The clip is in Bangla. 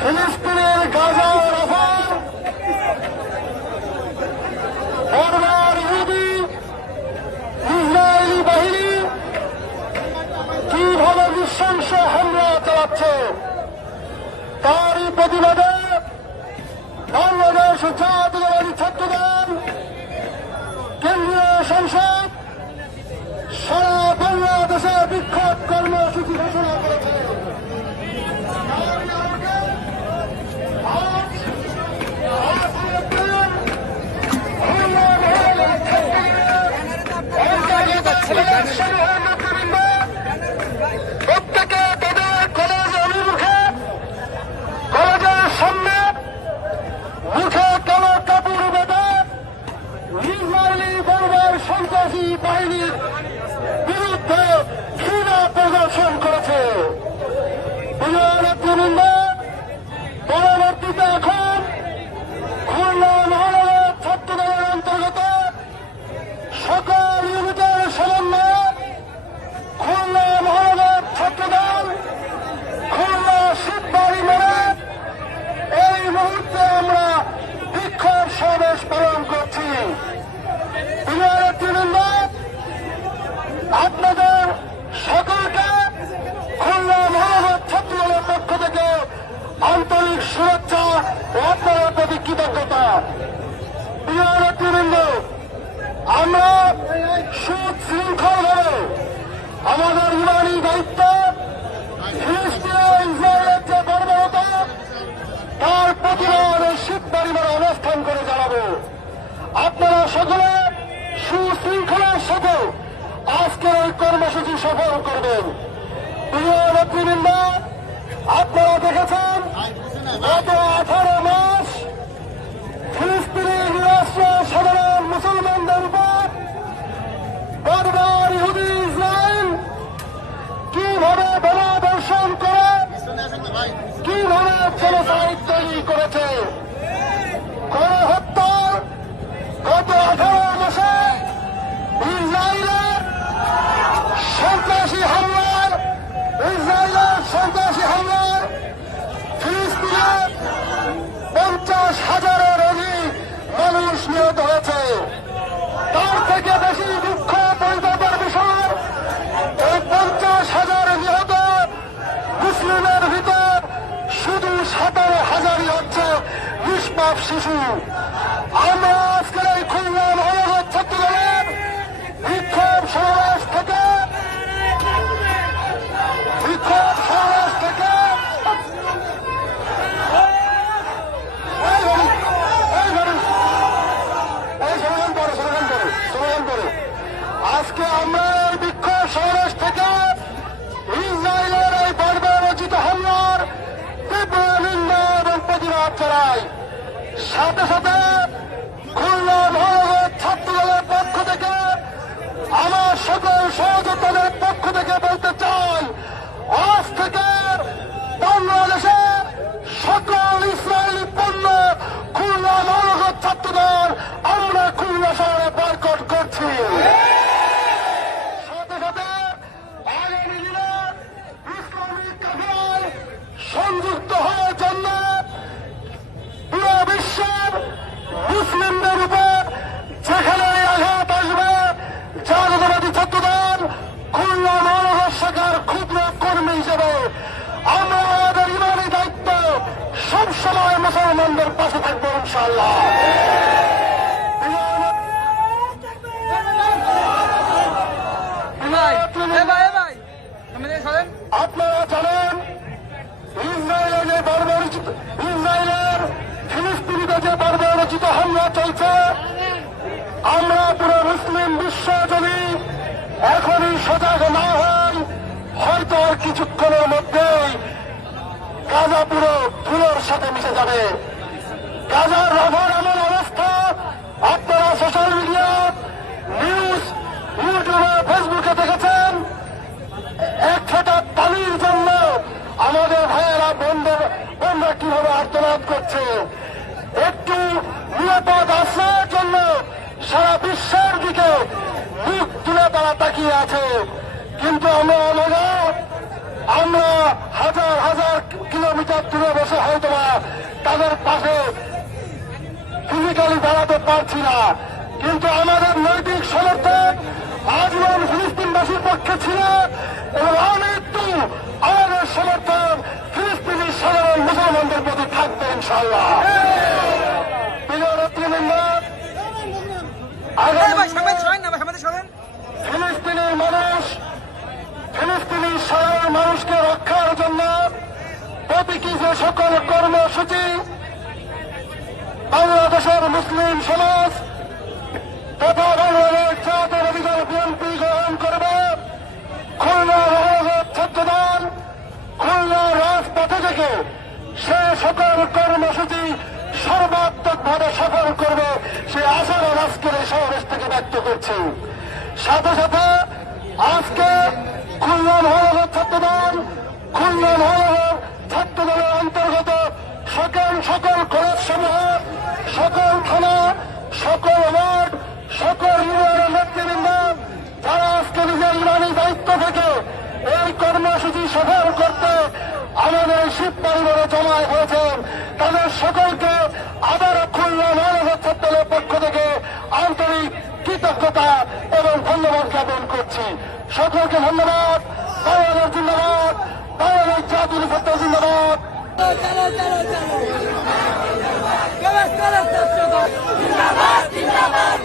ফিলিস্তিনের গাজা রাফা বারবার ইহুদি ইসরায়েলি বাহিনী কিভাবে নৃশংস হামলা চালাচ্ছে তারই প্রতিবাদে বাংলাদেশ জাতীয়তাবাদী ছাত্রদল কেন্দ্রীয় সংসদ সারা বাংলাদেশে বিক্ষোভ কর্মসূচি ঘোষণা করেছে। প্রত্যেকে তাদের কলেজ অভিমুখে কলেজের সামনে মুখে কালো কাপড় বেঁধে ইসরায়েলি বর্বর সন্ত্রাসী বাহিনীর বিরুদ্ধে ঘৃণা প্রদর্শন করেছে। নেতৃবৃন্দ পরবর্তীতে এখন খুলনা মহানগর ছাত্রদলের অন্তর্গত সকল ইউনিটের সমন্বয়ে খুলনা মহানগর ছাত্রদল খুলনা শিববাড়ি মোড়ে এই মুহূর্তে আমরা বিক্ষোভ সমাবেশ পালন করছি। নেতৃবৃন্দ আপনাদের সকলকে খুলনা মহানগর ছাত্রদলের পক্ষ থেকে আন্তরিক শুভেচ্ছা ও আপনাদের প্রতি কৃতজ্ঞতা। প্রিয় নেতৃবৃন্দ, আমরা সুশৃঙ্খলভাবে আমাদের ইমানি দায়িত্ব ফিলিস্তিনে ইসরায়েলের যে বর্বরতা তার প্রতিবাদ শিববাড়ি মোড়ে অবস্থান করে জানাবো। আপনারা সকলে সুশৃঙ্খলার সাথে আজকের এই কর্মসূচি সফল করবেন। প্রিয় নেতৃবৃন্দ, আপনারা দেখেছেন গত 18 মাস ফিলিস্তিনি নিরাশ্র সাধারণ মুসলমানদের উপর বারবার ইহুদি ইসরায়েল কিভাবে বোমা বর্ষণ করে কিভাবে জেনোসাইড তৈরি করেছে। গণহত্যার গত 18 মাসে ইসরায়েলের সন্ত্রাসী হামলায় ফিলিস্তিনের 50,000-এর অধিক মানুষ নিহত হয়েছে। তার থেকে বেশি দুঃখ পরিতাপের বিষয় এই 50,000 নিহত মুসলিমের ভিতর শুধু 17,000-ই হচ্ছে নিষ্পাপ শিশু। আমরা আজকের এই খুলনা মহানগর ছাত্রদলের বিক্ষোভ সমাবেশ থেকে আজকে আমরা এই বিক্ষোভ সমাবেশ থেকে ইসরায়েলের এই বর্বরোচিত হামলার তীব্র নিন্দা এবং প্রতিবাদ জানাই। সাথে সাথে খুলনা মহানগর ছাত্রদলের পক্ষ থেকে আমার সকল সহযোদ্ধাদের পক্ষ থেকে বলতে চাই, আজ থেকে বাংলাদেশের সকল ইসরায়েলি পণ্য খুলনা মহানগর ছাত্রদল আমরা খুলনা শহরে বয়কট করছি। সাথে সাথে আগামী দিনে ইসলামিক কাফেলায় সংযুক্ত হওয়ার জন্য পুরো বিশ্বের মুসলিমদের উপর যেখানে আঘাত আসবে জাতীয়তাবাদী ছাত্রদল খুলনা মহানগর শাখার ক্ষুদ্র কর্মী হিসেবে আমরা আমাদের ইমানি দায়িত্ব সবসময় মুসলমানদের পাশে থাকবো ইনশাআল্লাহ। আপনারা জানেন ইসরায়েলের ফিলিস্তিনিতে যে বর্বরোচিত হামলা চলছে, আমরা পুরো মুসলিম বিশ্ব যদি এখনই সজাগ না হই হয়তো আর কিছুক্ষণের মধ্যেই গাজা পুরো ধুলোর সাথে মিশে যাবে। গাজার রাফার এমন অবস্থা আপনারা সোশ্যাল মিডিয়া নিউজ ইউটিউবে ফেসবুকে দেখেছেন। এক ফোঁটা পানির জন্য আমাদের ভাইয়েরা বোনরা কিভাবে আর্তনাদ করছে। একটু নিরাপদ আশ্রয়ের জন্য সারা বিশ্বের দিকে মুখ তুলে তারা তাকিয়ে আছে। কিন্তু আমরা অনগত আমরা হাজার হাজার কিলোমিটার দূরে বসে হয়তো তাদের পাশে ফিজিক্যালি দাঁড়াতে পারছি না, কিন্তু আমাদের নৈতিক সমর্থন আজীবন ফিলিস্তিনবাসীর পক্ষে ছিল এবং আমৃত্যু আমাদের সমর্থন ফিলিস্তিনি সাধারণ মুসলমানদের প্রতি থাকবে ইনশাআল্লাহ। প্রিয় নেতৃবৃন্দ, ফিলিস্তিনের মানুষ, ফিলিস্তিনি সাধারণ মানুষকে রক্ষার জন্য প্রতীকী যে সকল কর্মসূচি বাংলাদেশের মুসলিম সমাজ তথা বাংলাদেশ জাতীয়তাবাদী দল বিএনপি গ্রহণ করবে, খুলনা মহানগর ছাত্রদল খুলনা রাজপথে থেকে সে সকল কর্মসূচি সর্বাত্মকভাবে সফল করবে সে আশার আজকের এই সমাবেশ থেকে ব্যক্ত করছি। সাথে সাথে আজকে খুলনা মহানগর ছাত্রদল, খুলনা মহানগর ছাত্রদলের অন্তর্গত সকল কলেজ সমূহ, সকল থানা, সকল ওয়ার্ড, সকল ইউনিয়নের নেতৃবৃন্দ যারা আজকে নিজের ইমানি দায়িত্ব থেকে এই কর্মসূচি সফল করতে আমাদের শিব পরিবারে জমা হয়েছেন, তাদের সকলকে আবারও খুলনা মহানগর ছাত্রদলের পক্ষ থেকে আন্তরিক কৃতজ্ঞতা এবং ধন্যবাদ জ্ঞাপন করছি। সকলকে ধন্যবাদ। বাংলাদেশ জিন্দাবাদ, বাংলাদেশ জাতীয় ছাত্র জিন্দাবাদ। জিন্দাবাদ জিন্দাবাদ জিন্দাবাদ